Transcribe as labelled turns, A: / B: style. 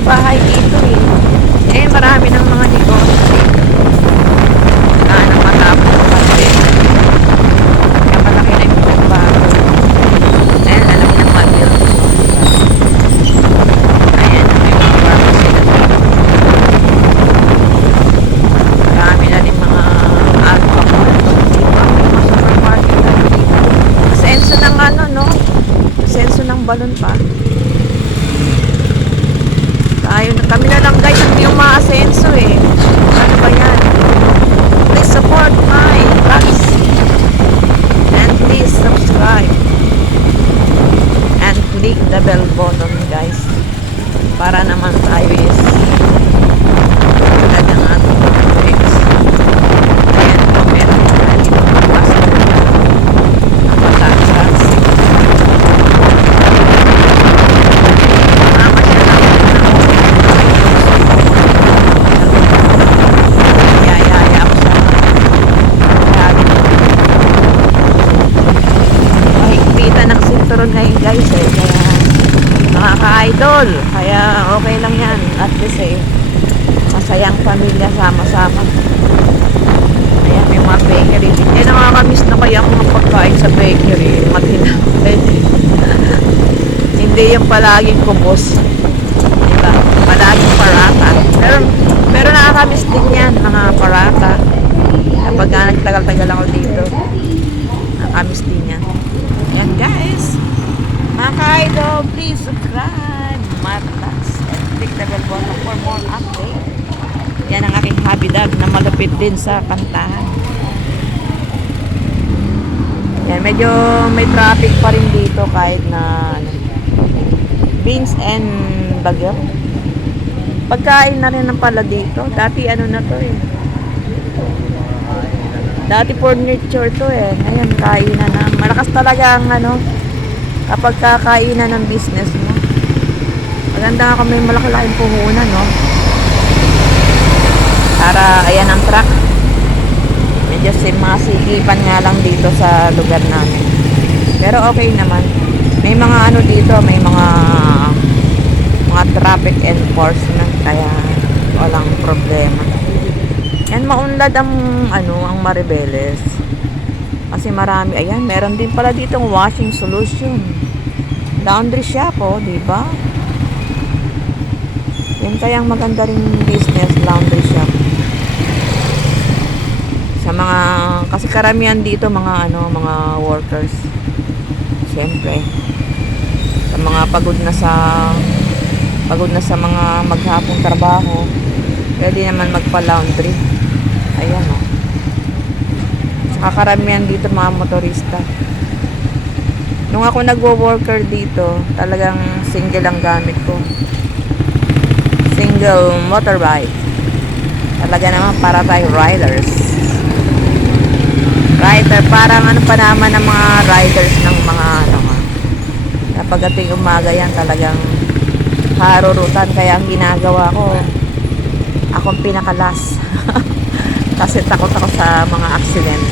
A: bahay dito eh. Eh, marami ng mga negosyo dito. Wala nang matapos kasi. Kaya malaki na yung pinagbago. Ayan, alam mga building. Ayan, may mga pharmacy na rin mga may mga. Senso ng ano, no? Senso ng balon pa. Tayo na, kami na lang guys, hindi yung maasenso eh. Ano ba yan? Please support my vlogs. And please subscribe. And click the bell button guys. Para naman tayo is agad ang ating next. Ayan po, meron na dito pasok. Ang mataas. Mama siya lang. Yaya-yaya ako sa lagi. Mahigpitan ng sinturon ngayon guys eh. Kaya mga ka-idol. Kaya okay lang yan. At least eh. Masayang pamilya sama-sama. Ayan, may mga bakery. Eh, nakakamiss na kaya ng pagkain sa bakery. Matina. Hindi yung palaging kubos. Diba? Palaging parata. Pero, pero nakakamiss din yan, mga parata. Kapag nagtagal-tagal ako dito, nakakamiss din yan. Yan guys. Mga ka-idol, please subscribe. Martas. And click the bell button for more update. Yan ang aking hobby malupit din sa kantahan. Yan, medyo may traffic pa rin dito kahit na ano, beans and bagyo. Pagkain na rin ng pala dito. Dati ano na to eh. Dati furniture to eh. Ngayon kainan na. Malakas talaga ang ano kapag kakainan ng business mo. Maganda nga kung may malaki-laking puhunan, no? Para, ayan ang truck. Medyo si masikipan nga lang dito sa lugar namin. Pero okay naman. May mga ano dito, may mga mga traffic enforcement kaya walang problema. Yan maunlad ang ano, ang Maribeles. Kasi marami, ayan, meron din pala ditong washing solution. Laundry shop, oh, di ba? Yan kayang maganda rin business, laundry shop. Sa mga, kasi karamihan dito mga ano, mga workers. Siyempre. Sa mga pagod na sa pagod na sa mga maghapong trabaho, pwede naman magpa-laundry. Ayan oh. Saka karamihan dito mga motorista. Nung ako nagwo-worker dito, talagang single ang gamit ko. Single motorbike. Talaga naman para tayo riders. Parang ano pa naman ng mga riders ng mga ano nga. Kapag ating umaga yan, talagang harurutan. Kaya ang ginagawa ko, akong pinakalas. Kasi takot ako sa mga accident.